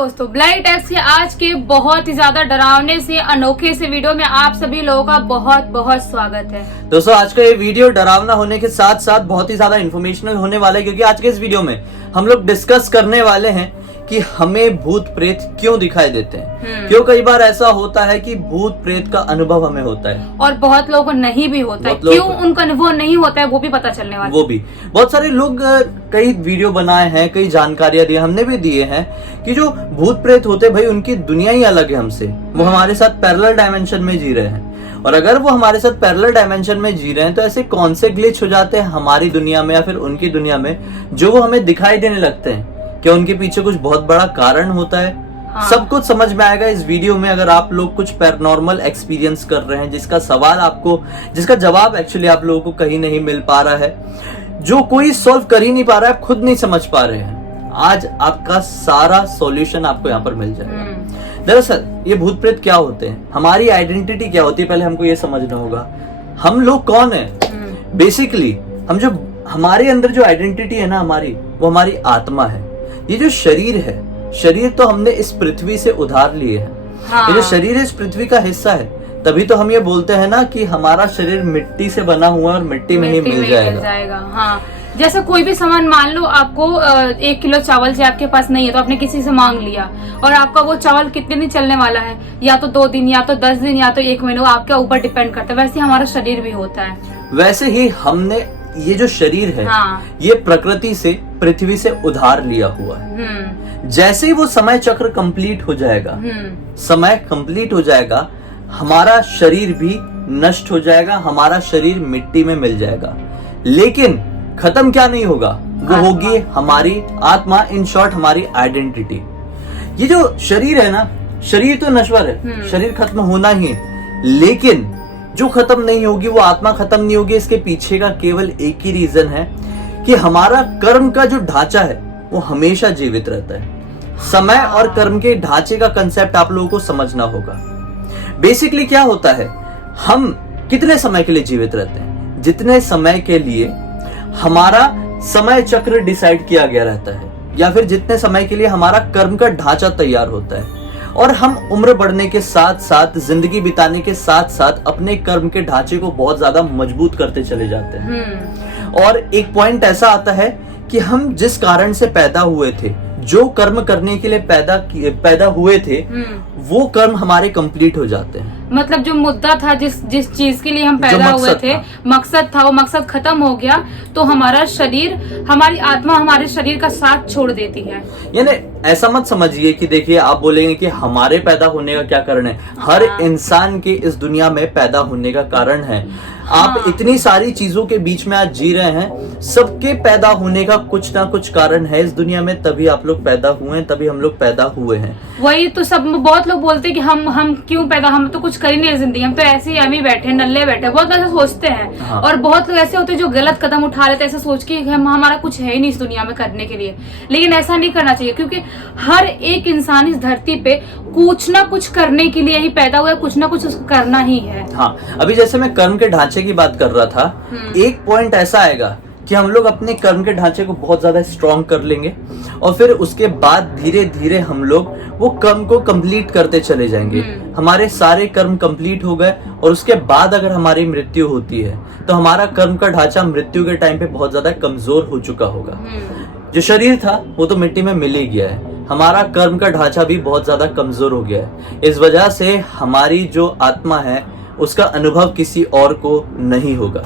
दोस्तों, bloody tax के आज के बहुत ही ज्यादा डरावने से अनोखे से वीडियो में आप सभी लोगों का बहुत बहुत स्वागत है। दोस्तों, आज का ये वीडियो डरावना होने के साथ साथ बहुत ही ज्यादा इन्फॉर्मेशनल होने वाला है, क्योंकि आज के इस वीडियो में हम लोग डिस्कस करने वाले हैं कि हमें भूत प्रेत क्यों दिखाई देते हैं। क्यों कई बार ऐसा होता है कि भूत प्रेत का अनुभव हमें होता है और बहुत लोगों को नहीं भी होता है। क्यों उनका अनुभव नहीं होता है वो भी पता चलने वाला है। वो भी बहुत सारे लोग कई वीडियो बनाए हैं, कई जानकारियां दी, हमने भी दिए हैं कि जो भूत प्रेत होते हैं भाई, उनकी दुनिया ही अलग है हमसे। वो हमारे साथ पैरेलल डायमेंशन में जी रहे हैं, और अगर वो हमारे साथ पैरेलल डायमेंशन में जी रहे हैं तो ऐसे कौन से ग्लिच हो जाते हैं हमारी दुनिया में या फिर उनकी दुनिया में जो वो हमें दिखाई देने लगते हैं। क्या उनके पीछे कुछ बहुत बड़ा कारण होता है? हाँ। सब कुछ समझ में आएगा इस वीडियो में। अगर आप लोग कुछ पैरानॉर्मल एक्सपीरियंस कर रहे हैं, जिसका सवाल आपको, जिसका जवाब एक्चुअली आप लोगों को कहीं नहीं मिल पा रहा है, जो कोई सॉल्व कर ही नहीं पा रहा है, आप खुद नहीं समझ पा रहे हैं, आज आपका सारा सॉल्यूशन आपको यहाँ पर मिल जाएगा। दरअसल ये भूत प्रेत क्या होते हैं, हमारी आइडेंटिटी क्या होती है, पहले हमको ये समझना होगा हम लोग कौन है। बेसिकली हम जो हमारे अंदर जो आइडेंटिटी है ना हमारी, वो हमारी आत्मा है। ये जो शरीर है, शरीर तो हमने इस पृथ्वी से उधार लिए है। हाँ। ये जो शरीर है इस पृथ्वी का हिस्सा है, तभी तो हम ये बोलते हैं ना कि हमारा शरीर मिट्टी से बना हुआ और मिट्टी में ही मिल जाएगा। हाँ। जैसे कोई भी सामान, मान लो आपको 1 किलो चावल से आपके पास नहीं है तो आपने किसी से मांग लिया, और आपका वो चावल कितने दिन चलने वाला है, या तो 2 दिन, या तो 10 दिन, या तो 1 महीना, आपके ऊपर डिपेंड करता है। वैसे हमारा शरीर भी होता है। वैसे ही हमने ये जो शरीर है, हाँ। ये प्रकृति से, पृथ्वी से उधार लिया हुआ है। जैसे ही वो समय चक्र कंप्लीट हो जाएगा, समय कंप्लीट हो जाएगा, हमारा शरीर भी नष्ट हो जाएगा, हमारा शरीर मिट्टी में मिल जाएगा। लेकिन खत्म क्या नहीं होगा, वो होगी हमारी आत्मा, इन शॉर्ट हमारी आइडेंटिटी। ये जो शरीर है ना, शरीर तो नश्वर है, शरीर खत्म होना ही है, लेकिन जो खत्म नहीं होगी वो आत्मा खत्म नहीं होगी। इसके पीछे का केवल एक ही रीजन है कि हमारा कर्म का जो ढांचा है वो हमेशा जीवित रहता है। समय और कर्म के ढांचे का कंसेप्ट आप लोगों को समझना होगा। बेसिकली क्या होता है, हम कितने समय के लिए जीवित रहते हैं? जितने समय के लिए हमारा समय चक्र डिसाइड किया गया रहता है, या फिर जितने समय के लिए हमारा कर्म का ढांचा तैयार होता है। और हम उम्र बढ़ने के साथ साथ, जिंदगी बिताने के साथ साथ अपने कर्म के ढांचे को बहुत ज्यादा मजबूत करते चले जाते हैं। और एक पॉइंट ऐसा आता है कि हम जिस कारण से पैदा हुए थे, जो कर्म करने के लिए पैदा हुए थे, वो कर्म हमारे कंप्लीट हो जाते हैं। मतलब जो मुद्दा था, जिस चीज के लिए हम पैदा हुए थे, मकसद था, वो मकसद खत्म हो गया तो हमारा शरीर, हमारी आत्मा हमारे शरीर का साथ छोड़ देती है। यानी ऐसा मत समझिए कि देखिए आप बोलेंगे कि हमारे पैदा होने का क्या कारण है। हर इंसान के इस दुनिया में पैदा होने का कारण है। आप इतनी सारी चीजों के बीच में आज जी रहे हैं, सबके पैदा होने का कुछ ना कुछ कारण है इस दुनिया में, तभी आप लोग पैदा हुए हैं, तभी हम लोग पैदा हुए हैं। वही तो सब बहुत लोग बोलते हैं कि हम क्यों पैदा, हम तो कुछ कर ही नहीं जिंदगी, हम तो ऐसे ही हम ही बैठे, नल्ले बैठे, बहुत ऐसा सोचते हैं। हाँ। और बहुत लोग ऐसे होते हैं जो गलत कदम उठा लेते हैं, ऐसा सोच के हमारा कुछ है ही नहीं इस दुनिया में करने के लिए। लेकिन ऐसा नहीं करना चाहिए, क्योंकि हर एक इंसान इस धरती पे कुछ ना कुछ करने के लिए ही पैदा हुआ है, कुछ ना कुछ उसको करना ही है। हाँ, अभी जैसे मैं कर्म के ढांचे की बात कर रहा था, एक पॉइंट ऐसा आएगा कि हम लोग अपने कर्म के ढांचे को बहुत ज्यादा स्ट्रॉन्ग कर लेंगे, और फिर उसके बाद धीरे धीरे हम लोग वो कर्म को कंप्लीट करते चले जाएंगे। हमारे सारे कर्म कंप्लीट हो गए, और उसके बाद अगर हमारी मृत्यु होती है तो हमारा कर्म का ढांचा मृत्यु के टाइम पे बहुत ज्यादा कमजोर हो चुका होगा। जो शरीर था वो तो मिट्टी में मिल ही गया है, हमारा कर्म का ढांचा भी बहुत ज्यादा कमजोर हो गया है। इस वजह से हमारी जो आत्मा है उसका अनुभव किसी और को नहीं होगा।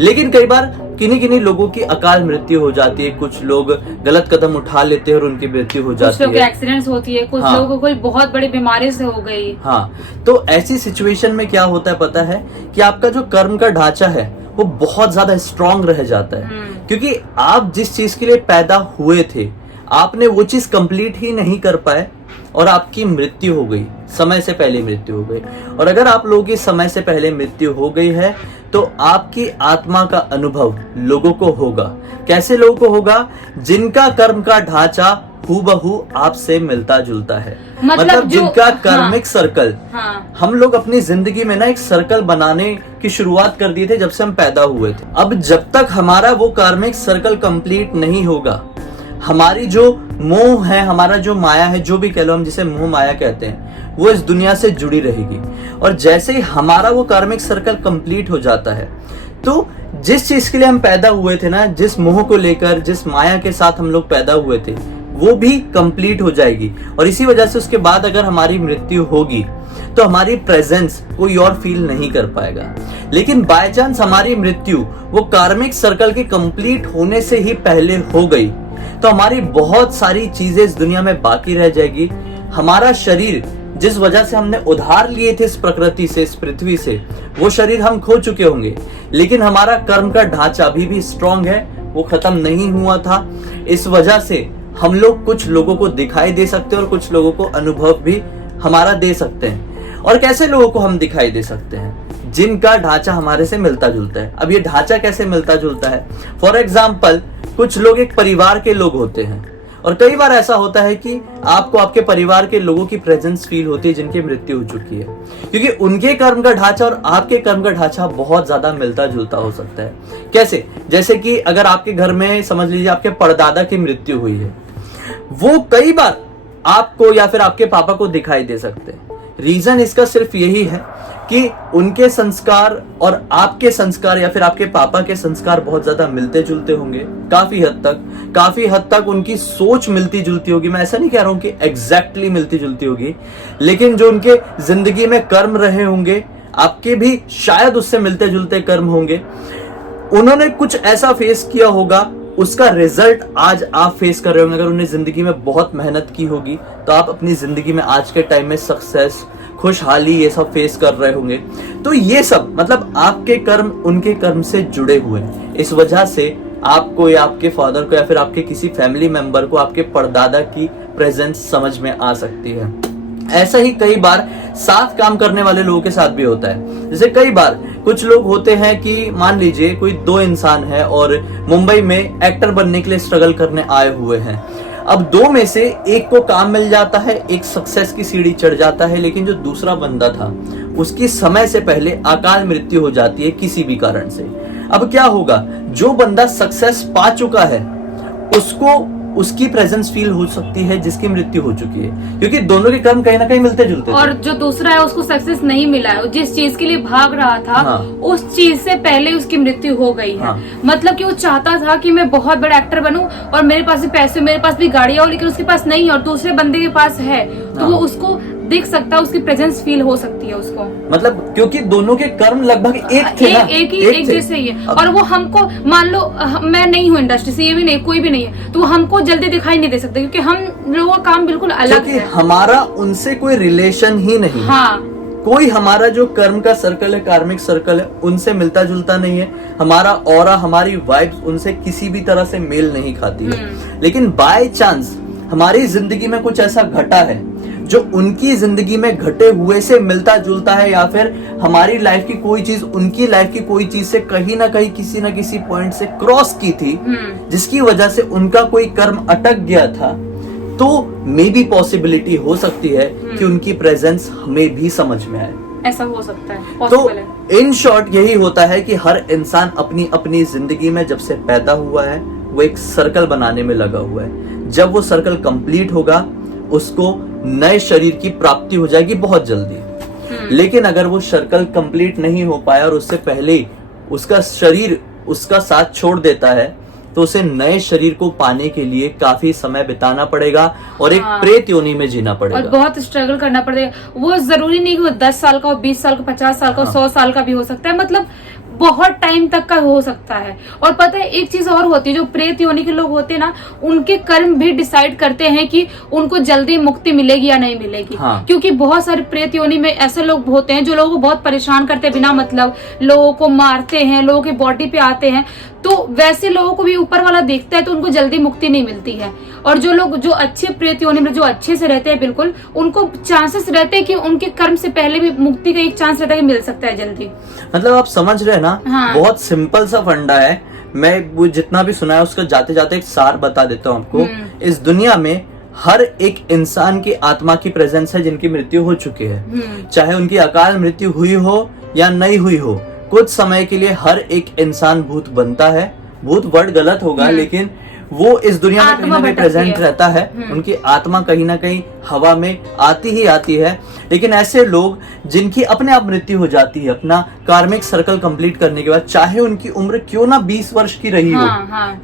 लेकिन कई बार किन्हीं लोगों की अकाल मृत्यु हो जाती है, कुछ लोग गलत कदम उठा लेते हैं और उनकी मृत्यु हो जाती है, कुछ लोग एक्सीडेंट्स होती है, कुछ लोगों को कोई बहुत बड़ी बीमारी से हो गई। हाँ, तो ऐसी सिचुएशन में क्या होता है पता है कि आपका जो कर्म का ढांचा है वो बहुत ज्यादा स्ट्रॉन्ग रह जाता है, क्योंकि आप जिस चीज के लिए पैदा हुए थे आपने वो चीज कंप्लीट ही नहीं कर पाए और आपकी मृत्यु हो गई, समय से पहले मृत्यु हो गई। और अगर आप लोगों की समय से पहले मृत्यु हो गई है तो आपकी आत्मा का अनुभव लोगों को होगा। कैसे लोगों को होगा? जिनका कर्म का ढांचा हूबहू आपसे मिलता जुलता है, मतलब जिनका कार्मिक सर्कल। हम लोग अपनी जिंदगी में ना एक सर्कल बनाने की शुरुआत कर दिए थे जब से हम पैदा हुए थे। अब जब तक हमारा वो कार्मिक सर्कल कंप्लीट नहीं होगा, हमारी जो मोह है, हमारा जो माया है, जो भी कह लो हम जिसे मोह माया कहते हैं, वो इस दुनिया से जुड़ी रहेगी। और जैसे ही हमारा वो कार्मिक सर्कल कंप्लीट हो जाता है, तो जिस चीज के लिए हम पैदा हुए थे ना, जिस मोह को लेकर, जिस माया के साथ हम लोग पैदा हुए थे, वो भी कंप्लीट हो जाएगी। और इसी वजह से उसके बाद अगर हमारी मृत्यु होगी तो हमारी प्रेजेंस कोई और फील नहीं कर पाएगा। लेकिन बाय चांस हमारी मृत्यु वो कार्मिक सर्कल के कंप्लीट होने से ही पहले हो गई, तो हमारी बहुत सारी चीजें इस दुनिया में बाकी रह जाएगी। हमारा शरीर जिस वजह से हमने उधार लिए थे इस प्रकृति से, इस पृथ्वी से, वो शरीर हम खो चुके होंगे। लेकिन हमारा कर्म का ढांचा अभी भी स्ट्रांग है, वो खत्म नहीं हुआ था। इस वजह से हम लोग कुछ लोगों को दिखाई दे सकते हैं और कुछ लोगों को अनुभव भी हमारा दे सकते हैं। और कैसे लोगों को हम दिखाई दे सकते हैं? जिनका ढांचा हमारे से मिलता जुलता है। अब ये ढांचा कैसे मिलता जुलता है? फॉर एग्जाम्पल, कुछ लोग एक परिवार के लोग होते हैं, और कई बार ऐसा होता है कि आपको आपके परिवार के लोगों की प्रेजेंस फील होती है जिनकी मृत्यु हो चुकी है, क्योंकि उनके कर्म का ढांचा और आपके कर्म का ढांचा बहुत ज्यादा मिलता जुलता हो सकता है। कैसे? जैसे कि अगर आपके घर में समझ लीजिए आपके परदादा की मृत्यु हुई है, वो कई बार आपको या फिर आपके पापा को दिखाई दे सकते हैं। रीजन इसका सिर्फ यही है कि उनके संस्कार और आपके संस्कार या फिर आपके पापा के संस्कार बहुत ज्यादा मिलते जुलते होंगे। काफी हद तक उनकी सोच मिलती जुलती होगी। मैं ऐसा नहीं कह रहा हूं कि एग्जैक्टली मिलती जुलती होगी, लेकिन जो उनके जिंदगी में कर्म रहे होंगे, आपके भी शायद उससे मिलते जुलते कर्म होंगे। उन्होंने कुछ ऐसा फेस किया होगा, उसका रिजल्ट आज आप फेस कर रहे होंगे। अगर उन्हें जिंदगी में बहुत मेहनत की होगी, तो आप अपनी जिंदगी में आज के टाइम में सक्सेस, खुशहाली, ये सब फेस कर रहे होंगे। तो ये सब मतलब आपके कर्म उनके कर्म से जुड़े हुए हैं। इस वजह से आपको या आपके फादर को या फिर आपके किसी फैमिली मेंबर को आपके परदादा की प्रेजेंस समझ में आ सकती है। ऐसा ही कई बार साथ काम करने वाले लोगों के साथ भी होता है। जैसे कई बार कुछ लोग होते हैं कि मान लीजिए कोई दो इंसान है और मुंबई में एक्टर बनने के लिए स्ट्रगल करने आए हुए हैं। अब दो में से एक को काम मिल जाता है, एक सक्सेस की सीढ़ी चढ़ जाता है, लेकिन जो दूसरा बंदा था उसकी समय से पहले अकाल मृत्यु हो जाती है किसी भी कारण से। अब क्या होगा? जो बंदा सक्सेस पा चुका है उसको उसकी प्रेजेंस फील हो सकती है जिसकी मृत्यु हो चुकी है, क्योंकि दोनों के कर्म कहीं ना कहीं मिलते जुलते थे। और जो दूसरा है उसको सक्सेस नहीं मिला है, जिस चीज के लिए भाग रहा था, हाँ। उस चीज से पहले उसकी मृत्यु हो गई है। हाँ। मतलब कि वो चाहता था कि मैं बहुत बड़ा एक्टर बनूं और मेरे पास भी पैसे, मेरे पास भी गाड़ियां हो, लेकिन उसके पास नहीं है और दूसरे बंदे के पास है, तो हाँ। वो उसको देख सकता है, उसकी प्रेजेंस फील हो सकती है उसको। मतलब क्योंकि दोनों के कर्म लगभग एक थे ना, एक जैसे ही है। और वो हमको, मान लो मैं नहीं हूँ इंडस्ट्री से, ये भी नहीं, कोई भी नहीं है, तो वो हमको जल्दी दिखाई नहीं दे सकते, क्योंकि हम लोगों का काम बिल्कुल अलग है। हमारा उनसे कोई रिलेशन ही नहीं है। हाँ। कोई हमारा जो कर्म का सर्कल है, कार्मिक सर्कल है, उनसे मिलता जुलता नहीं है। हमारा ऑरा, हमारी वाइब्स उनसे किसी भी तरह से मेल नहीं खाती है। लेकिन बाय चांस हमारी जिंदगी में कुछ ऐसा घटा है जो उनकी जिंदगी में घटे हुए से मिलता जुलता है, या फिर हमारी लाइफ की कोई चीज उनकी लाइफ की कोई चीज से कहीं ना कहीं किसी ना किसी पॉइंट से क्रॉस की थी, जिसकी वजह से उनका कोई कर्म अटक गया था, तो मे बी पॉसिबिलिटी हो सकती है कि उनकी प्रेजेंस हमें भी समझ में आए। ऐसा हो सकता है, पॉसिबल है। तो इन शॉर्ट यही होता है कि हर इंसान अपनी अपनी जिंदगी में जब से पैदा हुआ है वो एक सर्कल बनाने में लगा हुआ है। जब वो सर्कल कंप्लीट होगा उसको नए शरीर की प्राप्ति हो जाएगी बहुत जल्दी। लेकिन अगर वो सर्कल कंप्लीट नहीं हो पाया और उससे पहले उसका शरीर उसका साथ छोड़ देता है, तो उसे नए शरीर को पाने के लिए काफी समय बिताना पड़ेगा और एक प्रेत योनि में जीना पड़ेगा और बहुत स्ट्रगल करना पड़ेगा। वो जरूरी नहीं कि वो 10 साल का हो, 20 साल का, 50 साल का, 100 साल का भी हो सकता है, मतलब बहुत टाइम तक का हो सकता है। और पता है एक चीज और होती है, जो प्रेत योनि के लोग होते हैं ना, उनके कर्म भी डिसाइड करते हैं कि उनको जल्दी मुक्ति मिलेगी या नहीं मिलेगी। हाँ। क्योंकि बहुत सारे प्रेत योनि में ऐसे लोग होते हैं जो लोगों को बहुत परेशान करते हैं बिना मतलब, लोगों को मारते हैं, लोगों की बॉडी पे आते हैं, तो वैसे लोगों को भी ऊपर वाला देखता है, तो उनको जल्दी मुक्ति नहीं मिलती है। और जो लोग जो अच्छे प्रेत योनि में जो अच्छे से रहते हैं, बिल्कुल उनको चांसेस रहते हैं कि उनके कर्म से पहले भी मुक्ति का एक चांस रहता है कि मिल सकता है जल्दी। मतलब आप समझ रहे हैं ना। हाँ। बहुत सिंपल सा फंडा है। मैं वो जितना भी सुना है उसका जाते जाते एक सार बता देता हूँ आपको। इस दुनिया में हर एक इंसान की आत्मा की प्रेजेंस है जिनकी मृत्यु हो चुकी है, चाहे उनकी अकाल मृत्यु हुई हो या नहीं हुई हो। कुछ समय के लिए हर एक इंसान भूत बनता है। भूत वर्ड गलत होगा, लेकिन वो इस दुनिया में कहीं आत्मा ना कहीं भटकती प्रेजेंट है। रहता है, उनकी आत्मा कहीं ना कहीं हवा में आती ही आती है। लेकिन ऐसे लोग जिनकी अपने आप मृत्यु हो जाती है अपना कार्मिक सर्कल कंप्लीट करने के बाद, चाहे उनकी उम्र क्यों ना 20 वर्ष की रही हो,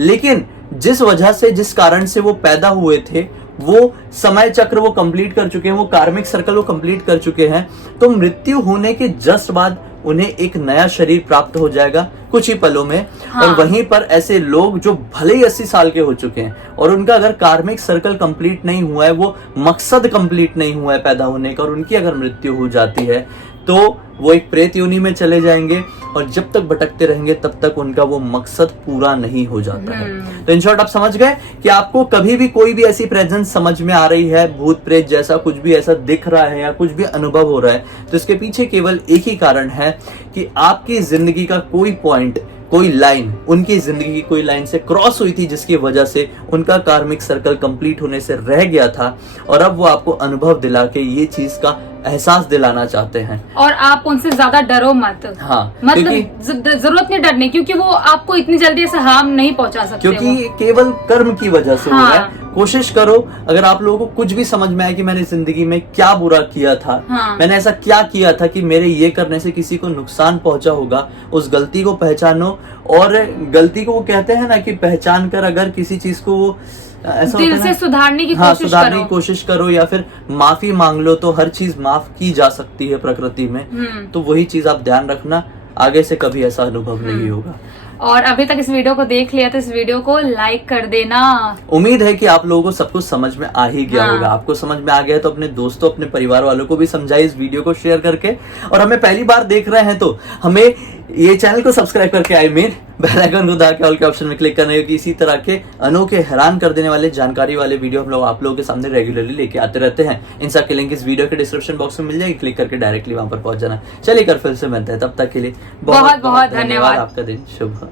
लेकिन जिस वजह से, जिस कारण से वो पैदा हुए थे, वो समय चक्र वो कंप्लीट कर चुके हैं, वो कार्मिक सर्कल वो कंप्लीट कर चुके हैं, तो मृत्यु होने के जस्ट बाद उन्हें एक नया शरीर प्राप्त हो जाएगा कुछ ही पलों में। और वहीं पर ऐसे लोग जो भले ही 80 साल के हो चुके हैं और उनका अगर कार्मिक सर्कल कंप्लीट नहीं हुआ है, वो मकसद कंप्लीट नहीं हुआ है पैदा होने का, और उनकी अगर मृत्यु हो जाती है तो वो एक प्रेत योनि में चले जाएंगे और जब तक भटकते रहेंगे तब तक उनका वो मकसद पूरा नहीं हो जाता है। तो इन शॉर्ट आप समझ गए कि आपको कभी भी कोई भी ऐसी प्रेजेंस समझ में आ रही है, भूत प्रेत जैसा कुछ भी ऐसा दिख रहा है या कुछ भी अनुभव हो रहा है, तो इसके पीछे केवल एक ही कारण है कि आपकी जिंदगी का कोई पॉइंट, कोई लाइन, उनकी जिंदगी की कोई लाइन से क्रॉस हुई थी, जिसकी वजह से उनका कार्मिक सर्कल कंप्लीट होने से रह गया था, और अब वो आपको अनुभव दिला के ये चीज का एहसास दिलाना चाहते हैं। और आप उनसे ज्यादा डरो मत। हाँ, मतलब जरूरत नहीं डरने, क्योंकि वो आपको इतनी जल्दी से हार्म नहीं पहुंचा सकते, क्योंकि केवल कर्म की वजह से हो रहा है। कोशिश करो, अगर आप लोगों को कुछ भी समझ में आए कि मैंने जिंदगी में क्या बुरा किया था, मैंने ऐसा क्या किया था कि मेरे ये करने से किसी को नुकसान पहुंचा होगा, उस गलती को पहचानो। और गलती को वो कहते हैं ना कि पहचान कर अगर किसी चीज को वो ऐसा दिल से सुधारने की सुधारने की कोशिश करो या फिर माफी मांग लो, तो हर चीज माफ की जा सकती है प्रकृति में। तो वही चीज आप ध्यान रखना, आगे से कभी ऐसा अनुभव नहीं होगा। और अभी तक इस वीडियो को देख लिया तो इस वीडियो को लाइक कर देना। उम्मीद है कि आप लोगों को सब कुछ समझ में आ ही गया होगा। आपको समझ में आ गया तो अपने दोस्तों, अपने परिवार वालों को भी समझाइए इस वीडियो को शेयर करके। और हमें पहली बार देख रहे हैं तो हमें ये चैनल को सब्सक्राइब करके आई मीन बेल आइकन को दबा के ऑल के ऑप्शन में क्लिक करना है, क्योंकि इसी तरह के अनोखे, हैरान कर देने वाले, जानकारी वाले वीडियो हम लोग आप लोगों के सामने रेगुलरली लेके आते रहते हैं। इन सब के लिंक इस वीडियो के डिस्क्रिप्शन बॉक्स में मिल जाएगी, क्लिक करके डायरेक्टली वहां पर पहुंच जाना। चलिए कर फिर से मिलते हैं, तब तक के लिए बहुत बहुत धन्यवाद। आपका दिन शुभ हो।